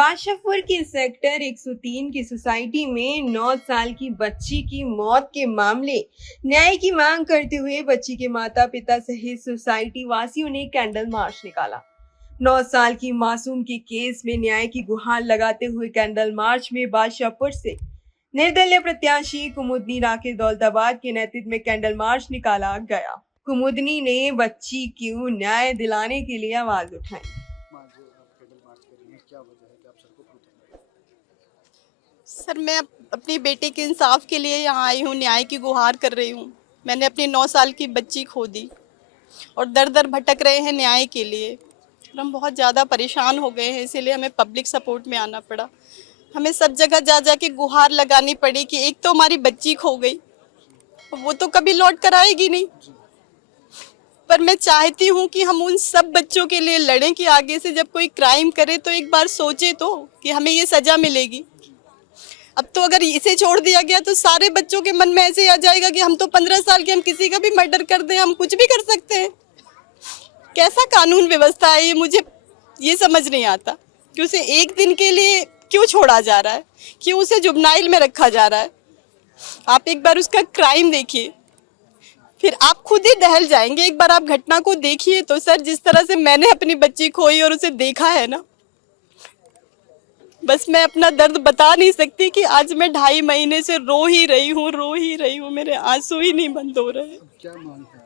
बादशाहपुर के सेक्टर 103 की सोसाइटी में 9 साल की बच्ची की मौत के मामले न्याय की मांग करते हुए बच्ची के माता पिता सहित सोसाइटी वासियों ने कैंडल मार्च निकाला। 9 साल की मासूम के केस में न्याय की गुहार लगाते हुए कैंडल मार्च में बादशाहपुर से निर्दलीय प्रत्याशी कुमुदनी राके दौलताबाद के नेतृत्व में कैंडल मार्च निकाला गया। कुमुदनी ने बच्ची को न्याय दिलाने के लिए आवाज उठाई। सर, मैं अपनी बेटे के इंसाफ के लिए यहाँ आई हूँ, न्याय की गुहार कर रही हूँ। मैंने अपनी 9 साल की बच्ची खो दी और दर दर भटक रहे हैं न्याय के लिए। और हम बहुत ज़्यादा परेशान हो गए हैं, इसीलिए हमें पब्लिक सपोर्ट में आना पड़ा। हमें सब जगह जा जा के गुहार लगानी पड़ी कि एक तो हमारी बच्ची खो गई, वो तो कभी लौट कर आएगी नहीं। पर मैं चाहती हूँ कि हम उन सब बच्चों के लिए लड़ें कि आगे से जब कोई क्राइम करे तो एक बार सोचे तो कि हमें ये सज़ा मिलेगी। अब तो अगर इसे छोड़ दिया गया तो सारे बच्चों के मन में ऐसे आ जाएगा कि हम तो 15 साल के, हम किसी का भी मर्डर कर दें, हम कुछ भी कर सकते हैं। कैसा कानून व्यवस्था है ये, मुझे ये समझ नहीं आता कि उसे एक दिन के लिए क्यों छोड़ा जा रहा है, क्यों उसे जुबनाइल में रखा जा रहा है। आप एक बार उसका क्राइम देखिए, फिर आप खुद ही दहल जाएंगे। एक बार आप घटना को देखिए तो सर, जिस तरह से मैंने अपनी बच्ची खोई और उसे देखा है ना, बस मैं अपना दर्द बता नहीं सकती कि आज मैं 2.5 महीने से रो ही रही हूँ, मेरे आंसू ही नहीं बंद हो रहे। क्या मांग है?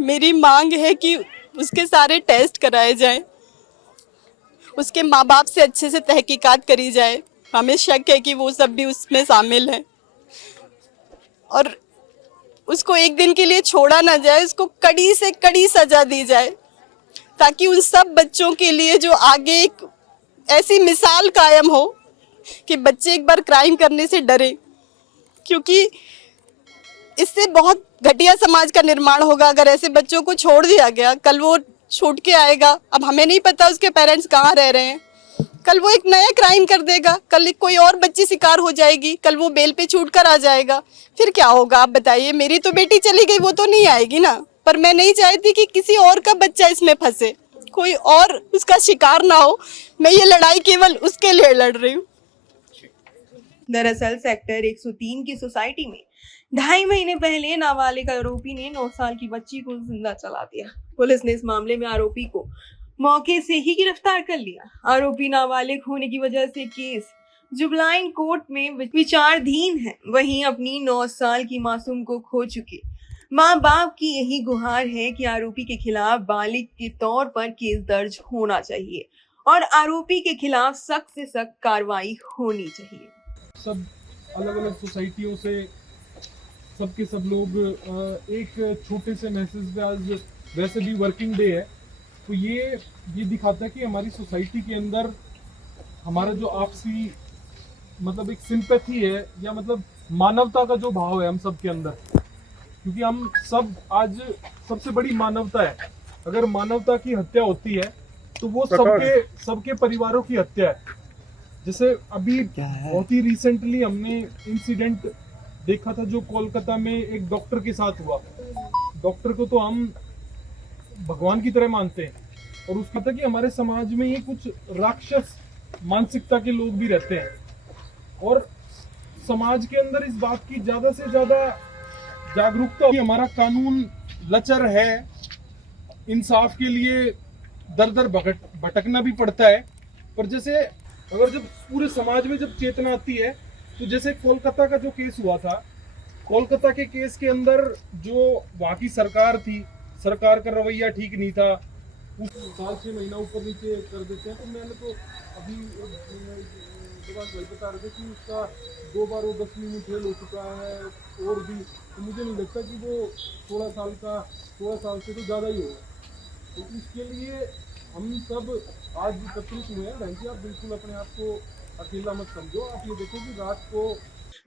मेरी मांग है कि उसके सारे टेस्ट कराए जाएं, उसके माँ बाप से अच्छे से तहकीकात करी जाए। हमें शक है कि वो सब भी उसमें शामिल हैं और उसको एक दिन के लिए छोड़ा ना जाए, उसको कड़ी से कड़ी सजा दी जाए, ताकि उन सब बच्चों के लिए जो आगे एक ऐसी मिसाल कायम हो कि बच्चे एक बार क्राइम करने से डरे। क्योंकि इससे बहुत घटिया समाज का निर्माण होगा अगर ऐसे बच्चों को छोड़ दिया गया। कल वो छूट के आएगा, अब हमें नहीं पता उसके पेरेंट्स कहाँ रह रहे हैं, कल वो एक नया क्राइम कर देगा, कल कोई और बच्ची शिकार हो जाएगी, कल वो बेल पे छूट कर आ जाएगा, फिर क्या होगा आप बताइए। मेरी तो बेटी चली गई, वो तो नहीं आएगी ना। पर मैं नहीं चाहती कि किसी और का बच्चा इसमें फंसे, कोई और उसका शिकार ना हो। मैं ये लड़ाई केवल उसके लिए लड़ रही हूँ। दरअसल सेक्टर 103 की सोसाइटी में 2.5 महीने पहले नाबालिग आरोपी ने 9 साल की बच्ची को जिंदा जला दिया। पुलिस ने इस मामले में आरोपी को मौके से ही गिरफ्तार कर लिया। आरोपी नाबालिग होने की वजह से केस जुबलाइन कोर्ट में विचाराधीन है। वहीं अपनी 9 साल की मासूम को खो चुके माँ बाप की यही गुहार है कि आरोपी के खिलाफ बालिग के तौर पर केस दर्ज होना चाहिए और आरोपी के खिलाफ सख्त से सख्त कार्रवाई होनी चाहिए। सब अलग अलग सोसाइटियों से सबके सब लोग एक छोटे से मैसेज पे, आज वैसे भी वर्किंग डे है, तो ये दिखाता है कि हमारी सोसाइटी के अंदर हमारा जो आपसी मतलब एक सिंपैथी है, या मतलब मानवता का जो भाव है हम सब के अंदर, क्योंकि हम सब आज सबसे बड़ी मानवता है। अगर मानवता की हत्या होती है तो वो सबके परिवारों की हत्या है। जैसे अभी बहुत ही रिसेंटली हमने इंसिडेंट देखा था जो कोलकाता में एक डॉक्टर के साथ हुआ। डॉक्टर को तो हम भगवान की तरह मानते हैं, और उसका था कि हमारे समाज में ये कुछ राक्षस मानसिकता के लोग भी रहते हैं, और समाज के अंदर इस बात की ज्यादा से ज्यादा जागरूकता कि हमारा कानून लचर है, इंसाफ के लिए दर दर भटकना भी पड़ता है। पर जैसे अगर जब पूरे समाज में जब चेतना आती है, तो जैसे कोलकाता का जो केस हुआ था, कोलकाता के केस के अंदर जो वहाँ की सरकार थी, सरकार का रवैया ठीक नहीं था। उस 4-6 महीना ऊपर नीचे कर देते हैं। तो मैंने तो अभी वही बता रहे थे कि उसका 2 बार वो 10वीं में फेल हो चुका है, और भी तो मुझे नहीं लगता कि वो 16 साल से तो ज़्यादा ही होगा। तो इसके लिए हम सब आज एकत्रित हुए हैं। बहन जी, आप बिल्कुल अपने आप को अकेला मत समझो। आप ये देखो कि रात को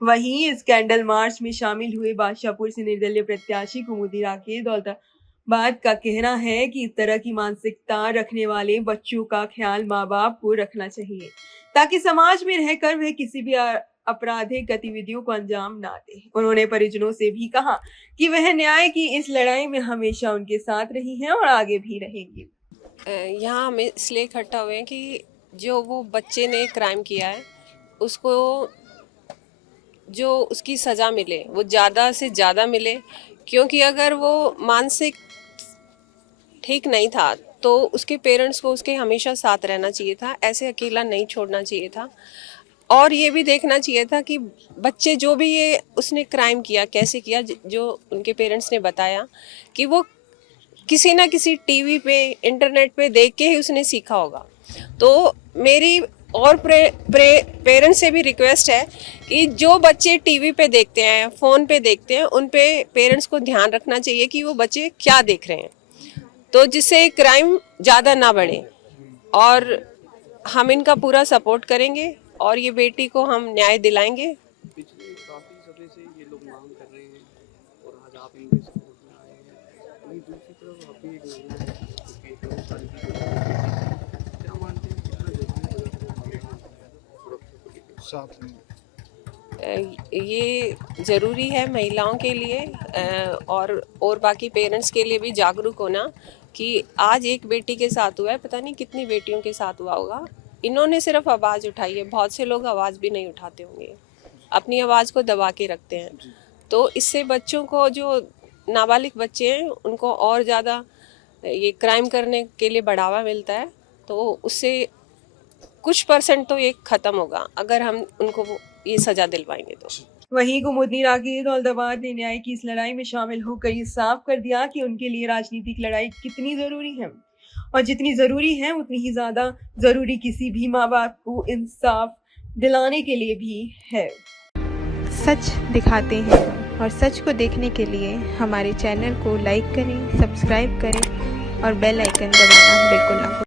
वहीं इस कैंडल मार्च में शामिल हुए बादशाहपुर से निर्दलीय प्रत्याशी कुमुदनी राके दौलताबाद का कहना है कि इस तरह की मानसिकता रखने वाले बच्चों का ख्याल माँ बाप को रखना चाहिए, ताकि समाज में रहकर वह किसी भी आपराधिक गतिविधियों को अंजाम ना दे। उन्होंने परिजनों से भी कहा कि वह न्याय की इस लड़ाई में हमेशा उनके साथ रही हैं और आगे भी रहेंगी। यहाँ हम इसलिए इकट्ठा हुए हैं कि जो वो बच्चे ने क्राइम किया है उसको जो उसकी सज़ा मिले वो ज़्यादा से ज़्यादा मिले, क्योंकि अगर वो मानसिक ठीक नहीं था तो उसके पेरेंट्स को उसके हमेशा साथ रहना चाहिए था, ऐसे अकेला नहीं छोड़ना चाहिए था। और ये भी देखना चाहिए था कि बच्चे जो भी ये उसने क्राइम किया कैसे किया, जो उनके पेरेंट्स ने बताया कि वो किसी ना किसी टीवी पे इंटरनेट पे देख के ही उसने सीखा होगा। तो मेरी और पेरेंट्स से भी रिक्वेस्ट है कि जो बच्चे टीवी पे देखते हैं, फ़ोन पे देखते हैं, उन पे पेरेंट्स को ध्यान रखना चाहिए कि वो बच्चे क्या देख रहे हैं, तो जिससे क्राइम ज़्यादा ना बढ़े। और हम इनका पूरा सपोर्ट करेंगे और ये बेटी को हम न्याय दिलाएंगे। पिछले काफ़ी समय से ये लोग मांग कर रहे हैं और आज आप इनके सपोर्ट में आए हैं। वहीं दूसरी तरफ आप भी एक महिला है जो कि 9 साल की क्या मानते हैं कितना जरूरी है साथ में? ये ज़रूरी है महिलाओं के लिए और बाकी पेरेंट्स के लिए भी जागरूक होना कि आज एक बेटी के साथ हुआ है, पता नहीं कितनी बेटियों के साथ हुआ होगा। इन्होंने सिर्फ आवाज़ उठाई है, बहुत से लोग आवाज़ भी नहीं उठाते होंगे, अपनी आवाज़ को दबा के रखते हैं। तो इससे बच्चों को, जो नाबालिग बच्चे हैं, उनको और ज़्यादा ये क्राइम करने के लिए बढ़ावा मिलता है। तो उससे कुछ % तो ये ख़त्म होगा अगर हम उनको ये सज़ा दिलवाएंगे तो। वहीं कुमुदनी रागी दौलताबाद ने न्याय की इस लड़ाई में शामिल होकर ये साफ कर दिया कि उनके लिए राजनीतिक लड़ाई कितनी ज़रूरी है, और जितनी ज़रूरी है उतनी ही ज़्यादा ज़रूरी किसी भी माँ बाप को इंसाफ दिलाने के लिए भी है। सच दिखाते हैं और सच को देखने के लिए हमारे चैनल को लाइक करें, सब्सक्राइब करें और बेल आइकन दबाना बिल्कुल ना भूलें।